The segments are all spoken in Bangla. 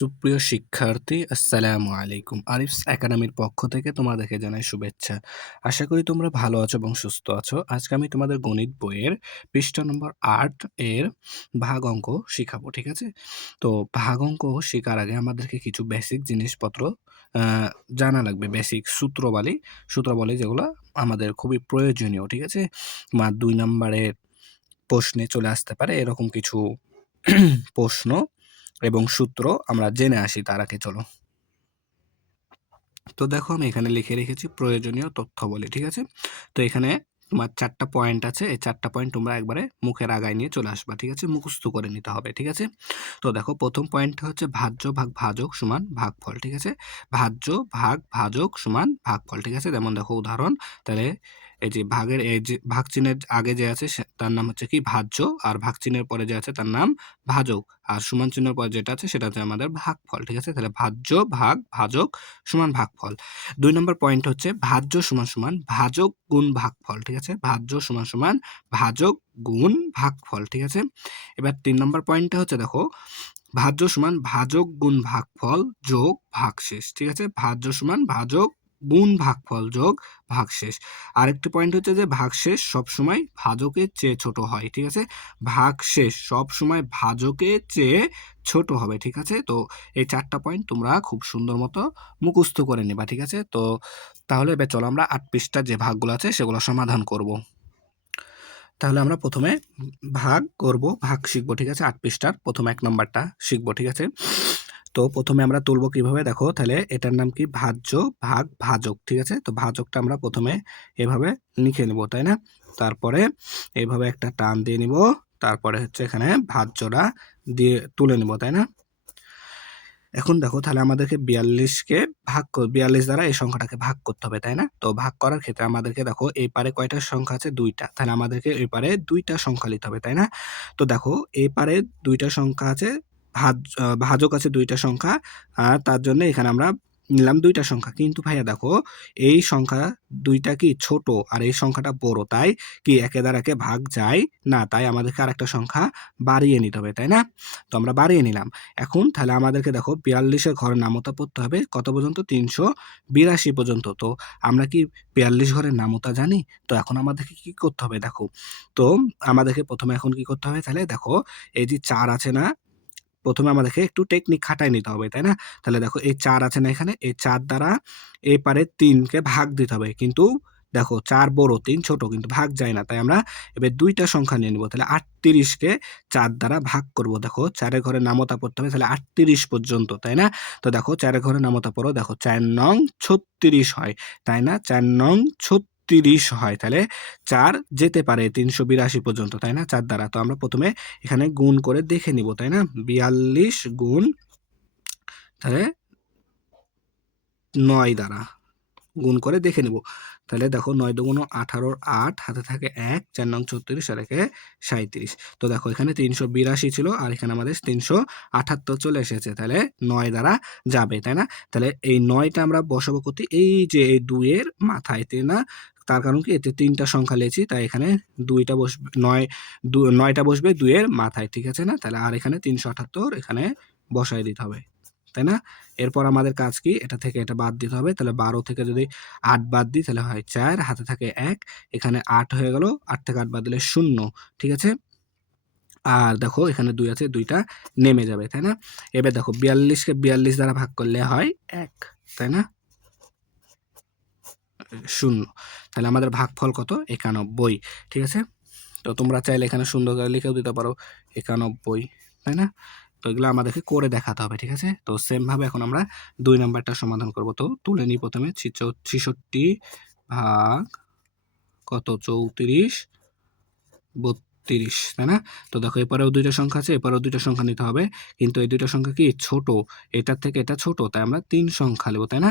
সুপ্রিয় শিক্ষার্থী, আসসালামু আলাইকুম। আরিফস একাডেমির পক্ষ থেকে তোমাদেরকে জানাই শুভেচ্ছা। আশা করি তোমরা ভালো আছো এবং সুস্থ আছো। আজকে আমি তোমাদের গণিত বইয়ের পৃষ্ঠা নম্বর ৮ এর ভাগ অঙ্ক শিখাবো, ঠিক আছে? তো ভাগ অঙ্ক শেখার আগে আমাদেরকে কিছু বেসিক জিনিসপত্র আ জানা লাগবে। বেসিক সূত্র বলে যেগুলা আমাদের খুবই প্রয়োজনীয়, ঠিক আছে? ২ নাম্বারের প্রশ্নে চলে আসতে পারে এরকম কিছু প্রশ্ন এবং সূত্র আমরা জেনে আসি তার আগে চলো। তো দেখো আমি এখানে লিখে রেখেছি প্রয়োজনীয় তথ্যাবলী, ঠিক আছে? তো এখানে তোমার ৪ টা পয়েন্ট আছে। এই ৪ টা পয়েন্ট তোমরা একবারে মুখের আগায় নিয়ে চলে আসবা, ঠিক আছে? মুখস্থ করে নিতে হবে, ঠিক আছে? তো দেখো ১ম পয়েন্টটা হচ্ছে ভাজ্য ভাগ ভাজক সমান ভাগফল, ঠিক আছে? ভাজ্য ভাগ ভাজক সমান ভাগফল, ঠিক আছে? যেমন দেখো উদাহরণ, তাহলে এই যে ভাগের এই যে ভাগ চিহ্নের আগে যে আছে তার নাম হচ্ছে কি ভাজ্য, আর ভাগ চিহ্নের পরে যে আছে তার নাম ভাজক, আর সমান চিহ্নের পরে যেটা আছে সেটা হচ্ছে আমাদের ভাগফল, ঠিক আছে? তাহলে ভাজ্য ভাগ ভাজক সমান ভাগফল। ২ নম্বর পয়েন্ট হচ্ছে ভাজ্য সমান সমান ভাজক গুণ ভাগফল, ঠিক আছে? ভাজ্য সমান সমান ভাজক গুণ ভাগফল, ঠিক আছে? এবার ৩ নম্বর পয়েন্টটা হচ্ছে দেখো ভাজ্য সমান ভাজক গুণ ভাগফল যোগ ভাগশেষ, ঠিক আছে? ভাজ্য সমান ভাজক গুণ ভাগফল যোগ ভাগশেষ। আরেকটি পয়েন্ট হচ্ছে যে ভাগশেষ সবসময় ভাজকের চেয়ে ছোট হয়, ঠিক আছে? ভাগশেষ সবসময় ভাজকের চেয়ে ছোট হবে, ঠিক আছে? তো এই ৪ টা পয়েন্ট তোমরা খুব সুন্দর মতো মুখস্থ করে নিবা, ঠিক আছে? তো তাহলে এবার চলো আমরা ৮ পৃষ্ঠার যে ভাগগুলো আছে সেগুলো সমাধান করব। তাহলে আমরা ১ম এ ভাগ করব, ভাগ শিখব, ঠিক আছে? ৮ পৃষ্ঠার ১ম ১ নাম্বারটা শিখব, ঠিক আছে? তো ১ম এ আমরা তুলব কিভাবে দেখো, তাহলে এটার নাম কি ভাজ্য ভাগ ভাজক, ঠিক আছে? তো ভাজকটা আমরা ১ম এ এভাবে লিখে নেব, তাই না? তারপরে এভাবে একটা টান দিয়ে নিব, তারপরে হচ্ছে এখানে ভাজ্যটা দিয়ে তুলে নিব, তাই না? এখন দেখো তাহলে আমাদেরকে ৪২ দ্বারা এই সংখ্যাটাকে ভাগ করতে হবে, তাই না? তো ভাগ করার ক্ষেত্রে আমাদেরকে দেখো এই পারে কয়টা সংখ্যা আছে? ২ টা। তাহলে আমাদেরকে এই পারে ২ টা সংখ্যা নিতে হবে, তাই না? তো দেখো এই পারে ২ টা সংখ্যা আছে, ভাজক আছে ২ টা সংখ্যা। আর তার জন্য এখানে আমরা নিলাম ২ টা সংখ্যা। কিন্তু ভাইয়া দেখো এই সংখ্যা ২ টা কি ছোট আর এই সংখ্যাটা বড়। তাই কি একে দ্বারা একে ভাগ যায় না। তাই আমাদেরকে আরেকটা সংখ্যা বাড়িয়ে নিতে হবে, তাই না? তো আমরা বাড়িয়ে নিলাম। এখন তাহলে আমাদেরকে দেখো ৪২ এর ঘরের নামতা পড়তে হবে কত পর্যন্ত? ৩৮২ পর্যন্ত। তো আমরা কি ৪২ ঘরের নামতা জানি? তো এখন আমাদেরকে কি করতে হবে দেখো। তো আমাদেরকে ১ম এ এখন কি করতে হবে? তাহলে দেখো এই যে ৪ আছে না? ১ম এ আমাদেরকে একটু টেকনিক খাটায় নিতে হবে, তাই না? তাহলে দেখো এই ৪ আছে না এখানে? এই ৪ দ্বারা এই পারে ৩ কে ভাগ দিতে হবে। কিন্তু দেখো ৪ বড়, ৩ ছোট কিন্তু ভাগ যায় না। তাই আমরা এবার ২ টা সংখ্যা নিয়ে নিব। তাহলে ৩৮ কে ৪ দ্বারা ভাগ করব। দেখো ৪ এর ঘরে নামতা পড়তে হবে তাহলে ৩৮ পর্যন্ত, তাই না? তো দেখো ৪ এর ঘরে নামতা পড়ো। দেখো ৪ নং ৩৬ হয়, তাই না? ৪ নং ৩৬ হয়। তাহলে ৪ যেতে পারে ৩৮২ পর্যন্ত, তাই না? ৪ দ্বারা। তো আমরা ১ম এ এখানে গুণ করে দেখে নিব, তাই না? ৪২ গুণ তাহলে ৯ দ্বারা গুণ করে দেখে নিব। তাহলে দেখো ৯ দুগুণ ১৮ ৮ হাতে থাকে ১, ৪ নং ৩৬ আর একে ৩৭। তো দেখো এখানে ৩৮২ ছিল আর এখানে আমাদের ৩৭৮ চলে এসেছে। তাহলে ৯ দ্বারা যাবে, তাই না? তাহলে এই ৯ টা আমরা বসাবো কোথায়? এই যে এই ২ এর মাথায়, তাই না? তার কারণ কি এতে ৩ টা সংখ্যা লিয়েছি তাই এখানে ২ টা বসবে ৯ টা বসবে ২ এর মাথায়, ঠিক আছে না? তাহলে আর এখানে ৩৭৮ এখানে বসায় দিতে হবে, তাই না? এরপর আমাদের কাজ কি? এটা থেকে এটা বাদ দিতে হবে। তাহলে ১২ থেকে যদি ৮ বাদ দিই তাহলে হয় ৪, হাতে থাকে ১, এখানে ৮ হয়ে গেল। ৮ থেকে ৮ বাদ দিলে ০, ঠিক আছে? আর দেখো এখানে ২ আছে, ২ টা নেমে যাবে, তাই না? এবার দেখো ৪২ কে ৪২ দ্বারা ভাগ করলে হয় ১, তাই না? ০। তাহলে আমাদের ভাগফল কত? ৯১, ঠিক আছে? তো তোমরা চাইলে এখানে সুন্দর করে লিখেও দিতে পারো ৯১, তাই না? তো এগুলো আমাদেরকে করে দেখাতে হবে, ঠিক আছে? তো সেম ভাবে এখন আমরা ২ নাম্বারটা সমাধান করব। তো তুলে নিই ১ম এ ৬৬ ভাগ কত? ৩৪ ৩২, তাই না? তো দেখো এপারেও ২ টা সংখ্যা আছে, এপারেও ২ টা সংখ্যা নিতে হবে। কিন্তু এই ২ টা সংখ্যা কি ছোট, এটার থেকে এটা ছোট। তাই আমরা ৩ সংখ্যা নেব, তাই না?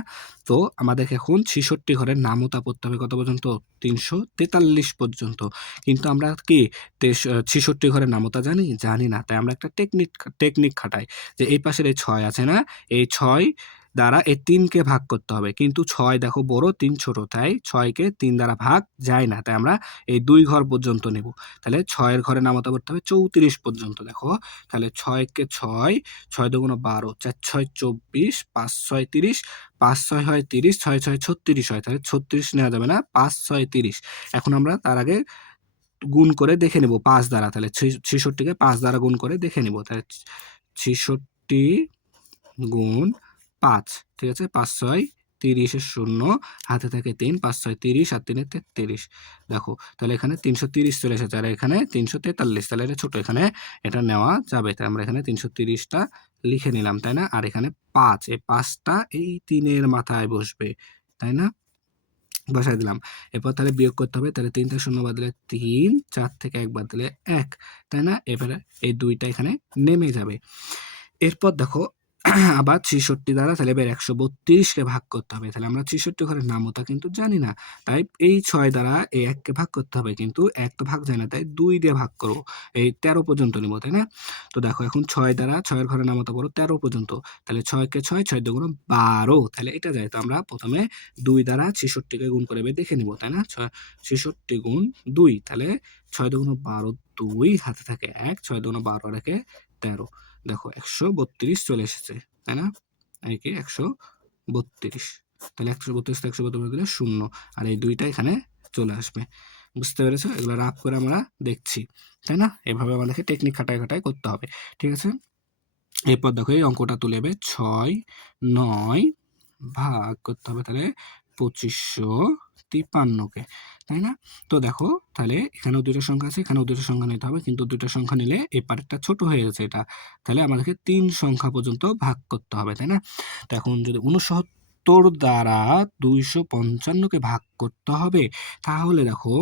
তো আমাদেরকে এখন ৬৬ ঘরের নামতা পড়তে হবে কত পর্যন্ত? ৩৪৩ পর্যন্ত। কিন্তু আমরা কি ৬৬ ঘরের নামতা জানি? জানি না। তাই আমরা একটা টেকনিক খাটাই যে এই পাশের এই ৬ আছে না? এই ৬ দ্বারা এই ৩কে ভাগ করতে হবে। কিন্তু ৬ দেখো বড়, ৩ ছোট, তাই ৬কে ৩ দ্বারা ভাগ যায় না। তাই আমরা এই ২ ঘর পর্যন্ত নেব। তাহলে ৬ এর ঘরে নামতা পড়তে হবে ৩৪ পর্যন্ত। দেখো তাহলে ৬ কে ৬, ৬ দুগুণ ১২, ৪ ৬ ২৪, ৫ ৬ ৩০, ৫ ৬ হয় ৩০, ৬ ৬ ৩৬ হয়। তাহলে ৩৬ নেওয়া যাবে না, ৫ ৬ ৩০। এখন আমরা তার আগে গুণ করে দেখে নেব ৫ দ্বারা। তাহলে ৬৬কে ৫ দ্বারা গুণ করে দেখে নিব। তাহলে ৬৬ গুণ ৫, ঠিক আছে? ৫ ৬ ৩০ এর ০, হাতে থাকে ৩, ৫ ৬ ৩০ আর ৩ ৩৩। দেখো তাহলে এখানে ৩৩০ চলে এসেছে আর এখানে ৩৪৩। তাহলে এটা ছোট, এখানে এটা নেওয়া যাবে। তাই আমরা এখানে ৩৩০টা লিখে নিলাম, তাই না? আর এখানে ৫, এই ৫টা এই ৩-এর মাথায় বসবে, তাই না? বসায় দিলাম। এরপর তাহলে বিয়োগ করতে হবে। তাহলে ৩ থেকে ০ বাদ দিলে ৩, ৪ থেকে ১ বাদ দিলে ১, তাই না? এবারে এই ২টা এখানে নেমে যাবে। এরপর দেখো আবার ৬৬ দ্বারা তাহলে এবার ১৩২কে ভাগ করতে হবে। তাহলে আমরা ৬৬ ঘরের নামতা কিন্তু জানি না। তাই এই ৬ দ্বারা এই ১কে ভাগ করতে হবে। কিন্তু ১ তো ভাগ যায় না, তাই ২ দিয়ে ভাগ করব। এই ১৩ পর্যন্ত নিব, তাই না? তো দেখো এখন ৬ দ্বারা ৬ এর ঘরের নামতা পড়ো ১৩ পর্যন্ত। তাহলে ৬ কে ৬, ৬ দুগুণ ১২। তাহলে এটা যায়। তো আমরা প্রথমে ২ দ্বারা ৬৬কে গুণ করে এবার দেখে নিব, তাই না? ৬৬ গুণ ২, তাহলে ৬ দুগুণ ১২, ২ হাতে থাকে ১, ৬ দুগুণ ১২ আর একে ১৩। দেখো ১৩২ চলে এসেছে, তাই না? এই কি ১৩২। তাহলে ১৩২ থেকে ১৩২ দিলে ০ আর এই ২টা এখানে চলে আসবে। বুঝতে পেরেছো? এগুলো রাফ করে আমরা দেখছি, তাই না? এভাবে আমাদেরকে টেকনিক খাটায় খাটায় করতে হবে, ঠিক আছে? এরপর দেখো এই অঙ্কটা তুলে নেবে ৬, ৯ ভাগ করতে হবে তাহলে ২৫৫৩কে, তাই না? তো দেখো তাহলে এখানেও ২টা সংখ্যা আছে, এখানেও ২টা সংখ্যা নিতে হবে। কিন্তু ২টা সংখ্যা নিলে এই পারেরটা ছোট হয়ে গেছে এটা। তাহলে আমাদেরকে ৩ সংখ্যা পর্যন্ত ভাগ করতে হবে, তাই না? তো এখন যদি ৬৯ দ্বারা ২৫৫কে ভাগ করতে হবে, তাহলে দেখো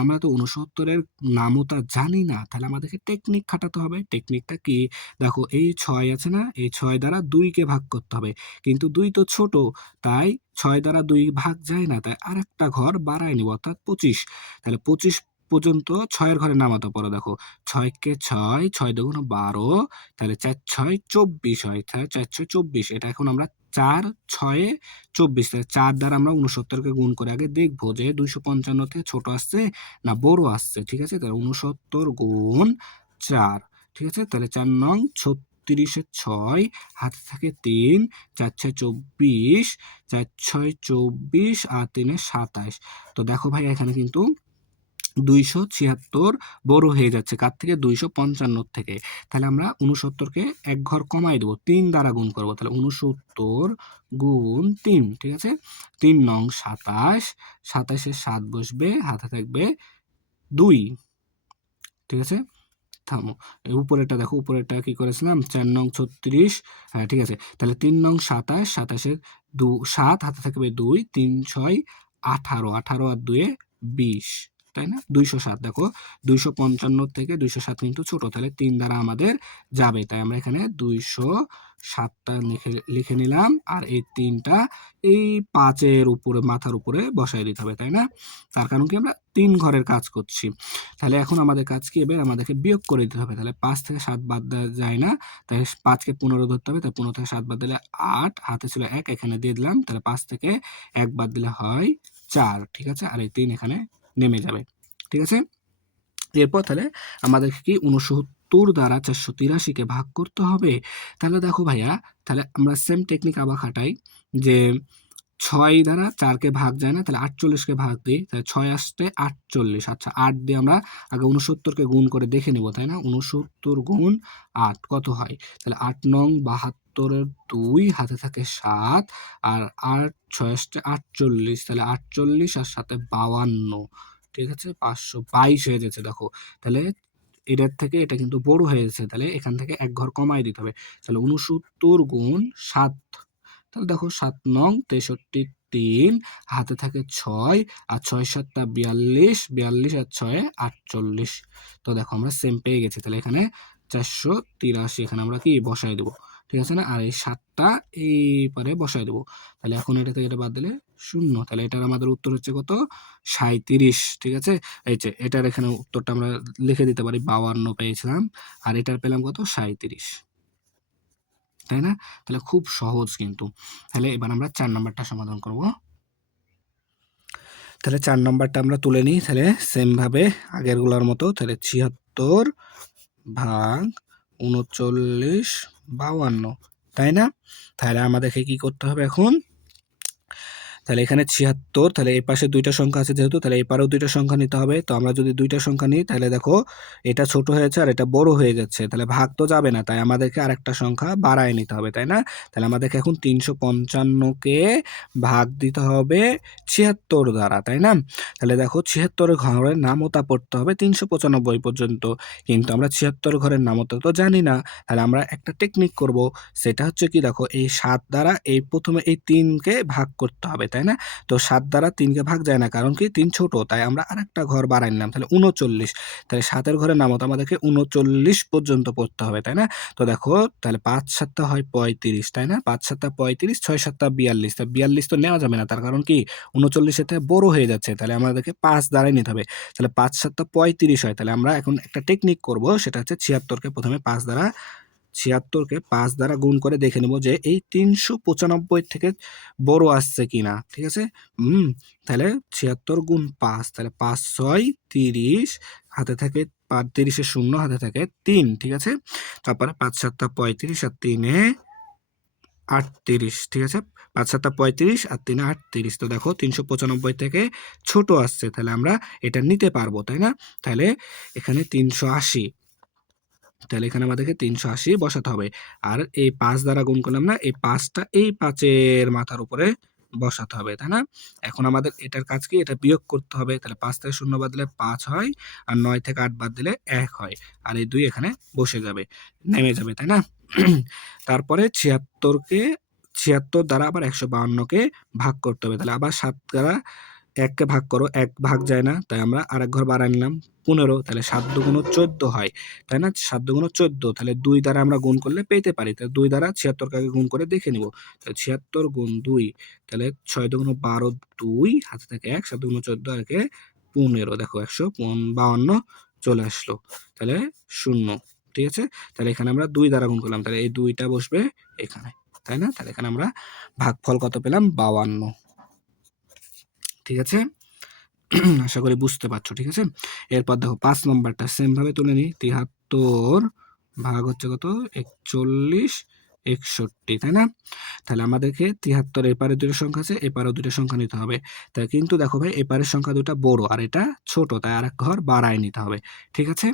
আমরা তো ৬৯ এর নামতা জানি না। তাহলে আমাদেরকে টেকনিক খাটাতে হবে। টেকনিকটা কি? দেখো এই ৬ আছে না? এই ৬ দ্বারা ২কে ভাগ করতে হবে। কিন্তু ২ তো ছোট, তাই ৬ দ্বারা ২ ভাগ যায় না। তাই আরেকটা ঘর বাড়ায় নিব, অর্থাৎ ২৫। তাহলে ২৫ পর্যন্ত ৬ এর ঘরে নামাতে পারো। দেখো ৬ কে ৬, ৬ দুগুণ ১২, তাহলে ৪ ৬ ২৪ হয়। তাহলে ৪ ৬ ২৪। এটা এখন আমরা ৪ ৬ ২৪। তাহলে ৪ দ্বারা আমরা ৬৯কে গুণ করে আগে দেখবো যে ২৫৫ থেকে ছোট আসছে না বড় আসছে। ঠিক আছে? তাহলে ৬৯ গুণ ৪, ঠিক আছে? তাহলে ৪ নং ৩৬ ৬, হাতে থাকে ৩, ৪ ৬ ২৪, ৪ ৬ ২৪ আর ৩ ২৭। তো দেখো ভাই এখানে কিন্তু ২৭৬ বড় হয়ে যাচ্ছে কার থেকে? ২৫৫ থেকে। তাহলে আমরা ৬৯কে এক ঘর কমায় দেব, ৩ দ্বারা গুণ করব। তাহলে ৬৯ গুণ ৩, ঠিক আছে? ৩ নং ২৭, ২৭ এ ৭ বসবে, হাতে থাকবে ২, ঠিক আছে? থামো। এই উপরেরটা দেখো, উপরেরটা কি করেছিলাম? ৪ নং ৩৬, হ্যাঁ ঠিক আছে। তাহলে ৩ নং ২৭, ২৭ এর ৭ হাতে থাকবে ২, ৩ ৬ ১৮, ১৮ আর ২ এ ২০, তাই না? ২০৭। দেখো ২৫৫ থেকে ২০৭ কিন্তু ছোট, তাহলে ৩ দ্বারা আমাদের যাবে। তাই আমরা এখানে ২০৭টা লিখে নিলাম আর এই ৩টা এই ৫ এর উপরে মাথার উপরে বসায় দিতে হবে, তাই না? তার কারণ কি আমরা ৩ ঘরের কাজ করছি। তাহলে এখন আমাদের কাজ কি? এবার আমাদেরকে বিয়োগ করে দিতে হবে। তাহলে ৫ থেকে ৭ বাদ দেওয়া যায় না। তাই ৫কে ১৫ ধরতে হবে। তাই ১৫ থেকে ৭ বাদ দিলে ৮, হাতে ছিল ১, এখানে দিয়ে দিলাম। তাহলে ৫ থেকে ১ বাদ দিলে হয় ৪, ঠিক আছে? আর এই ৩ এখানে নেমে যাবে, ঠিক আছে? এরপর তাহলে আমাদেরকে কি ৬৯ দ্বারা ৪৮৩কে ভাগ করতে হবে। তাহলে দেখো ভাইয়া, তাহলে আমরা সেম টেকনিক আবার খাটাই যে ৬ দ্বারা ৪কে ভাগ যায় না, তাহলে ৪৮কে ভাগ দিই। তাহলে ৬ আসতে ৪৮। আচ্ছা ৮ দিয়ে আমরা আগে ৬৯কে গুণ করে দেখে নেব, তাই না? ৬৯ গুণ ৮ কত হয়? তাহলে ৮ নং ৭২ এর ২, হাতে থাকে ৭ আর ৮ ৬ আসতে ৪৮। তাহলে ৪৮ আর সাথে ৫২, ঠিক আছে? ৫২২ হয়ে যাচ্ছে দেখো। তাহলে এটার থেকে এটা কিন্তু বড় হয়ে যাচ্ছে। তাহলে এখান থেকে এক ঘর কমায় দিতে হবে। তাহলে ৬৯ গুণ ৭, তাহলে দেখো ৭ নং ৬৩ ৩, হাতে থাকে ৬ আর ৬ ৭ টা ৪২, ৪২ আর ৬ ৪৮। তো দেখো আমরা সেম পেয়ে গেছি। তাহলে এখানে ৪৮৩ এখানে আমরা কি বসায় দেবো, ঠিক আছে না? আর এই ৭টা এই পারে বসায় দেবো। তাহলে এখন এটা থেকে এটা বাদ দিলে ০। তাহলে এটার আমাদের উত্তর হচ্ছে কত? ৩৭, ঠিক আছে? এই যে এটার এখানে উত্তরটা আমরা লিখে দিতে পারি ৫২ পেয়েছিলাম আর এটার পেলাম কত? ৩৭। তাই না? তাহলে খুব সহজ কিন্তু। তাহলে এবার আমরা ৪ নাম্বারটা সমাধান করব। তাহলে ৪ নাম্বারটা আমরা তুলে নিই। তাহলে সেম ভাবে আগেরগুলোর মতো, তাহলে ৭৬ ভাগ ৩৯/৫২, তাই না? তাহলে আমাদেরকে কি করতে হবে এখন? তাহলে এখানে ৭৬, তাহলে এই পাশে ২ টা সংখ্যা আছে যেহেতু, তাহলে এপারেও ২ টা সংখ্যা নিতে হবে। তো আমরা যদি ২ টা সংখ্যা নিই, তাহলে দেখো এটা ছোট হয়েছে আর এটা বড় হয়ে যাচ্ছে। তাহলে ভাগ তো যাবে না, তাই আমাদেরকে আরেকটা সংখ্যা বাড়ায় নিতে হবে, তাই না? তাহলে আমাদেরকে এখন ৩৫৫ কে ভাগ দিতে হবে ৭৬ দ্বারা, তাই না? তাহলে দেখো ৭৬ ঘরের নামতা পড়তে হবে ৩৯৫ পর্যন্ত। কিন্তু আমরা ৭৬ ঘরের নামতা তো জানি না। তাহলে আমরা একটা টেকনিক করব, সেটা হচ্ছে কি, দেখো এই ৭ দ্বারা এই প্রথমে এই ৩ কে ভাগ করতে হবে, তাই না? তো ৭ দ্বারা ৩ কে ভাগ যায় না, কারণ কি ৩ ছোট, তাই আমরা আরেকটা ঘর বাড়াই নিলাম, তাহলে ৩৯। তাহলে ৭ এর ঘরের নামতা আমাদেরকে ৩৯ পর্যন্ত পড়তে হবে, তাই না? তো দেখো তাহলে ৫ ৭ হয় ৩৫, তাই না? ৫ ৭ ৩৫, ৬ ৭ ৪২, তা ৪২ তো নেওয়া যাবে না, তার কারণ কি ৩৯ এর থেকে বড় হয়ে যাচ্ছে, তাহলে আমাদেরকে ৫ দ্বারাই নিতে হবে। তাহলে ৫ ৭ ৩৫ হয়। তাহলে আমরা এখন একটা টেকনিক করব, সেটা হচ্ছে ৭৬ কে প্রথমে ৫ দ্বারা ৭৬ কে ৫ দ্বারা গুণ করে দেখে নেব যে এই ৩৯৫ থেকে বড় আসছে কিনা, ঠিক আছে? তাহলে ৭৬ গুণ ৫, তাহলে ৫ ৬ ৩০, হাতে থাকে ৩০ এর শূন্য, হাতে থাকে ৩, ঠিক আছে? তারপরে ৫ ৭ ৩৫ আর ৩ এ ৩৮, ঠিক আছে? ৫ ৭ ৩৫ আর ৩ এ ৩৮। তো দেখো ৩৯৫ থেকে ছোট আসছে, তাহলে আমরা এটা নিতে পারবো, তাই না? তাহলে এখানে ৩৮০, তাহলে এখানে আমাদেরকে ৩৮০ বসাতে হবে। আর এই ৫ দ্বারা গুণ করলাম না, এই ৫টা এই ৫ এর মাথার উপরে বসাতে হবে, তাই না? এখন আমাদের এটার কাজ কি? এটা বিয়োগ করতে হবে। তাহলে ৫ থেকে ০ বাদ দিলে ৫ হয়, আর ৯ থেকে ৮ বাদ দিলে ১ হয়। আর এই ২ এখানে বসে যাবে, নেমে যাবে, তাই না? তারপরে ৭৬ দ্বারা আবার ১৫২ কে ভাগ করতে হবে। তাহলে আবার ৭ দ্বারা ১ কে ভাগ করো, ১ ভাগ যায় না, তাই আমরা আরেক ঘর বাড়ায় নিলাম ১৫, তাহলে ৭ দুগুণ ১৪ হয়, তাই না? ৭ দুগুণ ১৪, তাহলে ২ দ্বারা আমরা গুণ করলে পেতে পারি। তাহলে ২ দ্বারা ৭৬ কে আগে গুণ করে দেখে নিব। তাহলে ৭৬ গুণ ২, তাহলে ৬ দুগুণ ১২, ২ হাতে থাকে ১, ৭ দুগুণ ১৪ আর একে ১৫, দেখো ১৫২ চলে আসলো। তাহলে ০, ঠিক আছে? তাহলে এখানে আমরা ২ দ্বারা গুণ করলাম, তাহলে এই ২ টা বসবে এখানে, তাই না? তাহলে এখানে আমরা ভাগফল কত পেলাম? ৫২, ঠিক আছে? আশা করি বুঝতে পারছো, ঠিক আছে? এরপর দেখো ৫ নম্বরটা সেম ভাবে তুলে নিই। ৭৩ ভাগ হচ্ছে কত? ৪১, ৬১, তাই না? তাহলে আমাদেরকে ৭৩ এপারে ২ টা সংখ্যা আছে, এপারেও ২ টা সংখ্যা নিতে হবে। তাই কিন্তু দেখো ভাই, এপারের সংখ্যা ২ টা বড় আর এটা ছোট, তাই আরেক ঘর বাড়ায় নিতে হবে, ঠিক আছে?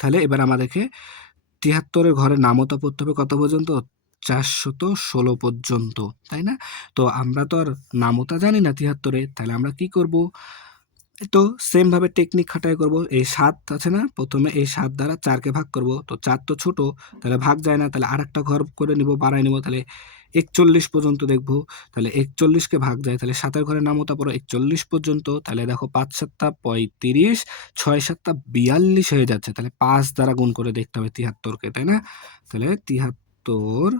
তাহলে এবার আমাদেরকে ৭৩ এর ঘরের নামতা পড়তে হবে কত পর্যন্ত? ৪১৬ পর্যন্ত, তাই না? তো আমরা তো আর নামতা জানি না ৭৩ এর, তাহলে আমরা কি করব? তো সেম ভাবে টেকনিক খাটাই করব। এই ৭ আছে না? প্রথমে এই ৭ দ্বারা ৪ কে ভাগ করব। তো ৪ তো ছোট, তাহলে ভাগ যায় না। তাহলে আরেকটা ঘর করে নিব, বাড়ায় নিব। তাহলে ৪১ পর্যন্ত দেখব। তাহলে ৪১ কে ভাগ যায়। তাহলে ৭ এর ঘরে নামতা পড়ো ৪১ পর্যন্ত। তাহলে দেখো ৫ ৭ ৩৫, ৬ ৭ ৪২ হয়ে যাচ্ছে। তাহলে ৫ দ্বারা গুণ করে দেখতে হবে ৭৩ কে, তাই না? তাহলে ৭৩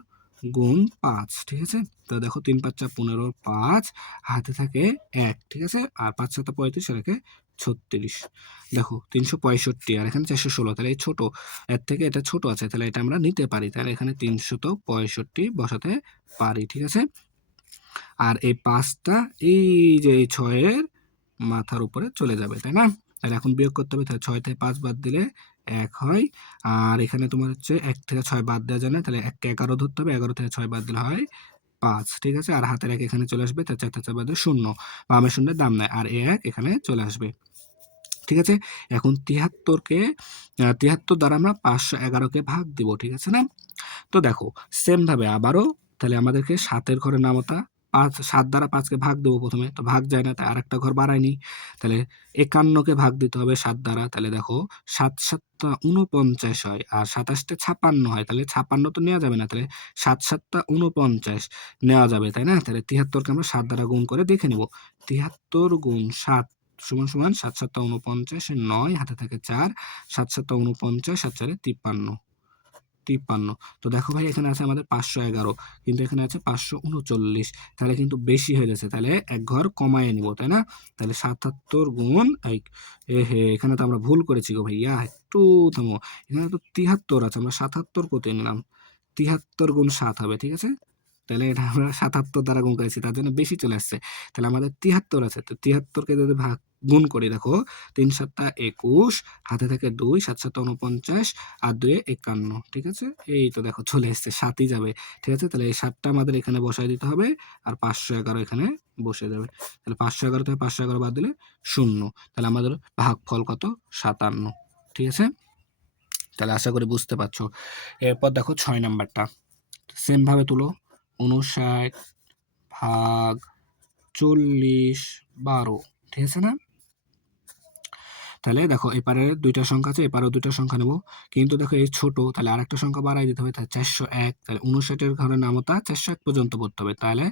গুণ ৫, ঠিক আছে? তো দেখো ৩ ৫ ১৫, ৫ হাতে থাকে ১, ঠিক আছে? আর ৫ ৭ ৩৫ আর একে ৩৬। দেখো ৩৬৫ আর এখানে ৪১৬, তাহলে এই ছোট, এর থেকে এটা ছোট আছে, তাহলে এটা আমরা নিতে পারি। তাহলে এখানে ৩৬৫ বসাতে পারি, ঠিক আছে? আর এই ৫টা এই যে এই ৬ এর মাথার উপরে চলে যাবে, তাই না? তাহলে এখন বিয়োগ করতে হবে। তাহলে ৬ থেকে ৫ বাদ দিলে ১ হয়। আর এখানে তোমার হচ্ছে ১ থেকে ৬ বাদ দেওয়া যায় না, তাহলে ১ কে ১১ ধরতে হবে। ১১ থেকে ৬ বাদ দিলে হয় ৫, ঠিক আছে? আর হাতের ১ এখানে চলে আসবে। তার ৪ থেকে ৪ বাদ দিলে ০। বামের শূন্যের দাম নাই। আর এই ১ এখানে চলে আসবে। ঠিক আছে? এখন ৭৩ দ্বারা আমরা ৫১১ কে ভাগ দিব, ঠিক আছে না? তো দেখো সেম ভাবে আবারও, তাহলে আমাদেরকে ৭ এর ঘরের নামতা ৭ দ্বারা ৫ কে ভাগ দেবো প্রথমে, তো ভাগ যায় না, তাই আরেকটা ঘর বাড়াই নিই। তাহলে ৫১ কে ভাগ দিতে হবে ৭ দ্বারা। তাহলে দেখো ৭ ৭ ৪৯ হয়, আর ২৭ টা ৫৬ হয়। তাহলে ৫৬ তো নেওয়া যাবে না, তাহলে ৭ ৭ ৪৯ নেওয়া যাবে, তাই না? তাহলে ৭৩ কে আমরা ৭ দ্বারা গুণ করে দেখে নিব। ৭৩ গুণ ৭ সমান সমান ৭ ৭ ৪৯, ৯ হাতে থাকে ৪, ৭ ৭ ৪৯, ৭ ৪ ৫৩। তো দেখো ভাই, এখানে আছে আমাদের ৫১১, কিন্তু এখানে আছে ৫৩৯, তাহলে কিন্তু বেশি হয়ে যাচ্ছে। তাহলে এক ঘর কমায় নিব, তাই না? তাহলে ৭৭ গুণ এখানে তো আমরা ভুল করেছি গো ভাইয়া, একটু থামো। এখানে তো ৭৩ আছে, আমরা ৭৭ কোথায় নিলাম? ৭৩ গুণ ৭ হবে, ঠিক আছে? তাহলে এটা আমরা ৭৭ দ্বারা গুণ করেছি, তার জন্য বেশি চলে আসছে। তাহলে আমাদের ৭৩ আছে। তো ৭৩ কে যদি গুণ করি, দেখো ৩ ৭ ২১, হাতে থাকে ২, ৭ ৭ ৪৯ আর ২ ৫১, ঠিক আছে? এই তো দেখো চলে এসছে, ৭ ই যাবে, ঠিক আছে? তাহলে এই ৭ টা আমাদের এখানে বসায় দিতে হবে আর ৫১১ এখানে বসে যাবে। তাহলে ৫১১ থেকে ৫১১ বাদ দিলে ০। তাহলে আমাদের ভাগফল কত? ৫৭, ঠিক আছে? তাহলে আশা করি বুঝতে পারছো। এরপর দেখো ৬ নাম্বারটা। সেম ভাবে তুলো। ৫৯ ভাগ ৪০/১২, ঠিক আছে না? তাহলে দেখো এপারে ২টা সংখ্যা আছে, এপারেও ২টা সংখ্যা নেব। কিন্তু দেখো এই ছোট, তাহলে আরেকটা সংখ্যা বাড়ায় দিতে হবে। তাহলে ৪০১, তাহলে ৫৯ এর ঘরের নামতা ৪০১ পর্যন্ত পড়তে হবে। তাহলে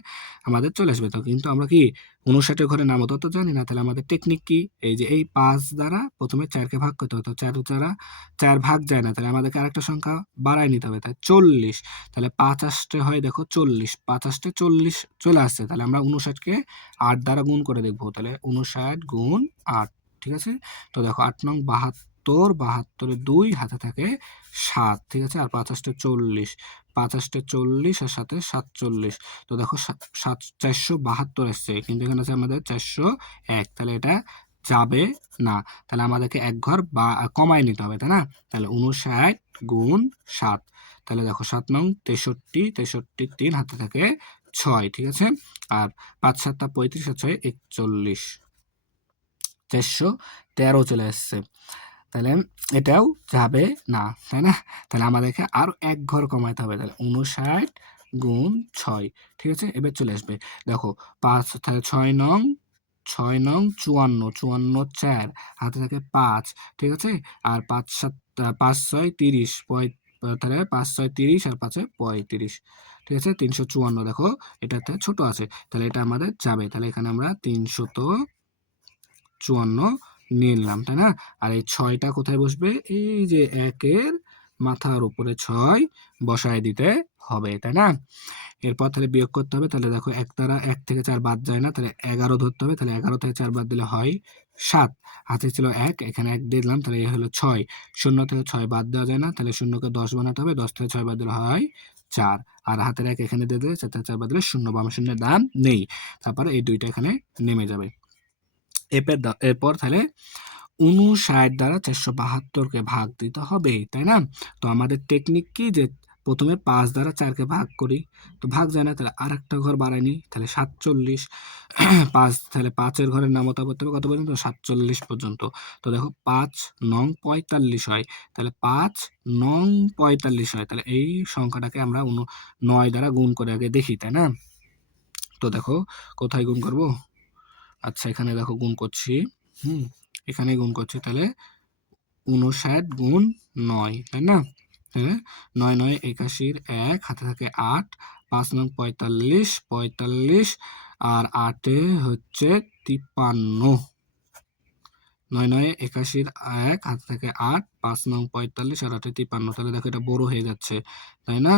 আমাদের চলে আসবে। তো কিন্তু আমরা কি ৫৯ এর ঘরের নামতা তো জানি না। তাহলে আমাদের টেকনিক কি? এই যে এই ৫ দ্বারা প্রথমে ৪ কে ভাগ করতে হবে। তো ৪ দ্বারা ৪ ভাগ যায় না। তাহলে আমাদেরকে আরেকটা সংখ্যা বাড়ায় নিতে হবে। তাই ৪০। তাহলে ৫ আসতে হয় দেখো ৪০। ৫ আসতে ৪০ চলে আসছে। তাহলে আমরা ৫৯ কে ৮ দ্বারা গুণ করে দেখব। তাহলে ৫৯ গুণ ৮, ঠিক আছে? তো দেখো ৮ নং ৭২, ৭২ এ ২, হাতে থাকে ৭, ঠিক আছে? আর ৫ ৮ ৪০, ৫ ৮ ৪০ আর ৭ ৪৭। তো দেখো ৪৭২ আসছে, কিন্তু এখানে আছে আমাদের ৪০১, তাহলে এটা যাবে না। তাহলে আমাদেরকে এক ঘর বা কমায় নিতে হবে, তাই না? তাহলে ৫৯ গুণ ৭, তাহলে দেখো ৭ নং ৬৩, ৬৩ ৩, হাতে থাকে ৬, ঠিক আছে? আর ৫ ৭ ৩৫ আর ৬ ৪১, ৪১৩ চলে আসছে। তাহলে এটাও যাবে না, তাই না? তাহলে আমাদেরকে আরো এক ঘর কমাইতে হবে। তাহলে ৫৯ গুণ ৬, ঠিক আছে? এবার চলে আসবে। দেখো ৫, তাহলে ৬ নং ৫৪, ৫৪ ৪, হাতে থাকে ৫, ঠিক আছে? আর ৫ ৭ ৫ ৬ ৩০, তাহলে ৫ ৬ ৩০ আর ৫ ৩৫, ঠিক আছে? ৩৫৪, দেখো এটাতে ছোট আছে, তাহলে এটা আমাদের যাবে। তাহলে এখানে আমরা ৩৫৪ নিয়ে নিলাম, তাই না? আর এই ৬টা কোথায় বসবে? এই যে ১-এর মাথার উপরে ৬ বসায় দিতে হবে, তাই না? এরপর তাহলে বিয়োগ করতে হবে। তাহলে দেখো ১ দ্বারা ১ থেকে ৪ বাদ যায় না, তাহলে ১১ ধরতে হবে। তাহলে ১১ থেকে 4 বাদ দিলে হয় ৭। হাতে ছিল ১, এখানে ১ দিয়ে দিলাম, তাহলে এ হলো ৬। ০ থেকে ৬ বাদ দেওয়া যায় না, তাহলে ০ কে ১০ বানাতে হবে। ১০ থেকে ৬ বাদ দিলে হয় ৪। আর হাতের ১ এখানে দিয়ে দিলে ৪ থেকে ৪ বাদ দিলে ০, বাম শূন্যের দাম নেই। তারপরে এই ২টা এখানে নেমে যাবে। এরপর তাহলে ৫৯ দ্বারা ৪৭২ কে ভাগ দিতে হবে, তাই না? তো আমাদের টেকনিক কি? যে প্রথমে ৫ দ্বারা ৪ কে ভাগ করি, তো ভাগ যায় না, তাহলে আরেকটা ঘর বাড়াই নিই, তাহলে ৪৭। ৫, তাহলে ৫ এর ঘরের নামতা করতে হবে কত পর্যন্ত? ৪৭ পর্যন্ত। তো দেখো ৫ নং ৪৫ হয়, তাহলে ৫ নং ৪৫ হয়। তাহলে এই সংখ্যাটাকে আমরা ৯ দ্বারা গুণ করে আগে দেখি, তাই না? তো দেখো কোথায় গুণ করব? আচ্ছা, এখানে দেখো গুণ করছি। এখানে গুণ করছি। তাহলে ৫৯ গুণ ৯, তাই না? হ্যাঁ, ৯ ৯ ৮১, ১ হাতে থাকে ৮, ৫ নং ৪৫, ৪৫ আর ৮ এ হচ্ছে ৫৩। ৯ ৯ ৮১, ১ হাতে থাকে ৮, ৫ নং ৪৫ আর ৮ এ ৫৩। তাহলে দেখো এটা বড় হয়ে যাচ্ছে, তাই না?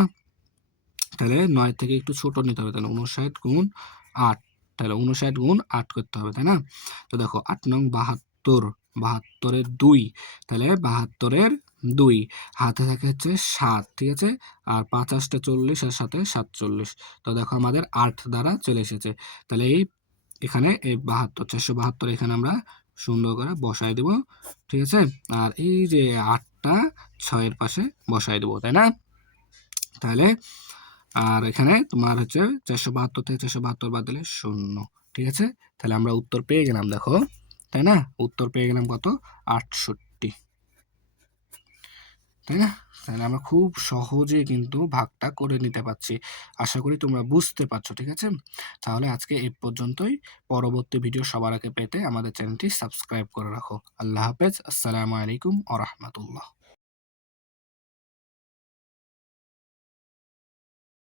তাহলে ৯ থেকে একটু ছোট নিতে হবে। তাহলে ৫৯ গুণ ৮, তাহলে ৫৯ গুণ ৮ করতে হবে, তাই না? তো দেখো ৮ নং ৭২, ৭২ এর ২, তাহলে ৭২ এর ২, হাতে থাকে হচ্ছে ৭, ঠিক আছে? আর ৫ ৮ ৪০ আর ৭ ৪৭। তো দেখো আমাদের ৮ দ্বারা চলে এসেছে। তাহলে এখানে এই ৭২, ৪৭২ এখানে আমরা সুন্দর করে বসায় দেব, ঠিক আছে? আর এই যে ৮টা ৬ এর পাশে বসায় দেব, তাই না? তাহলে আর এখানে তোমার হচ্ছে ৪৭২ থেকে ৪৭২ বাদ দিলে ০, ঠিক আছে? তাহলে আমরা উত্তর পেয়ে গেলাম, দেখো, তাই না? উত্তর পেয়ে গেলাম কত? ৬৮, তাই না? তাহলে আমরা খুব সহজে কিন্তু ভাগটা করে নিতে পারছি। আশা করি তোমরা বুঝতে পারছো, ঠিক আছে? তাহলে আজকে এই পর্যন্তই। পরবর্তী ভিডিও সবার আগে পেতে আমাদের চ্যানেলটি সাবস্ক্রাইব করে রাখো। আল্লাহ হাফেজ। আসসালামু আলাইকুম ওয়া রাহমাতুল্লাহ।